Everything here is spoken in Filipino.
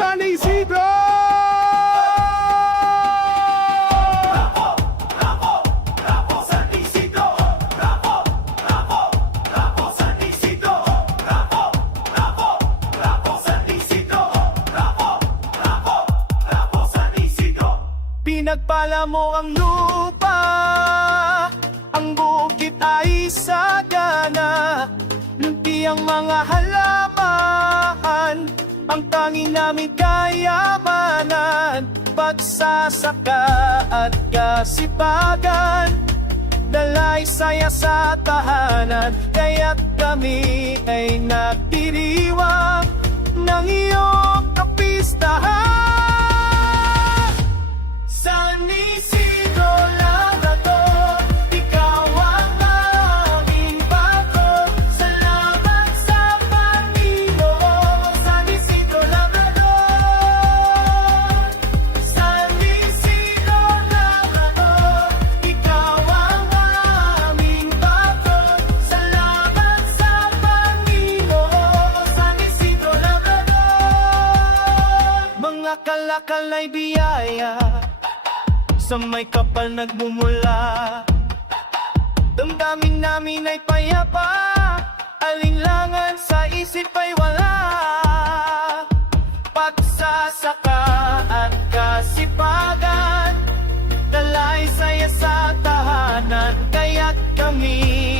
San Isidro! Pinagpala mo ang lupa, ang bukit ay sagana, lunti ang mga halaman, ang tanging namin kayamanan, pagsasaka at kasipagan, dalay saya sa tahanan, kaya't kami ay nagdiriwang ng iyong kapistahan. San Isidro Labrador, ikaw ang aming bago. Salamat sa Panginoon. San Isidro Labrador, San Isidro Labrador, ikaw ang aming bago. Salamat sa Panginoon. San Isidro Labrador, mga kalakal ay biyaya, sa may kapal nagmumula, damdamin namin ay payapa, alinlangan sa isip ay wala. Pagsasaka at kasipagan, dalay saya sa tahanan, kaya't kami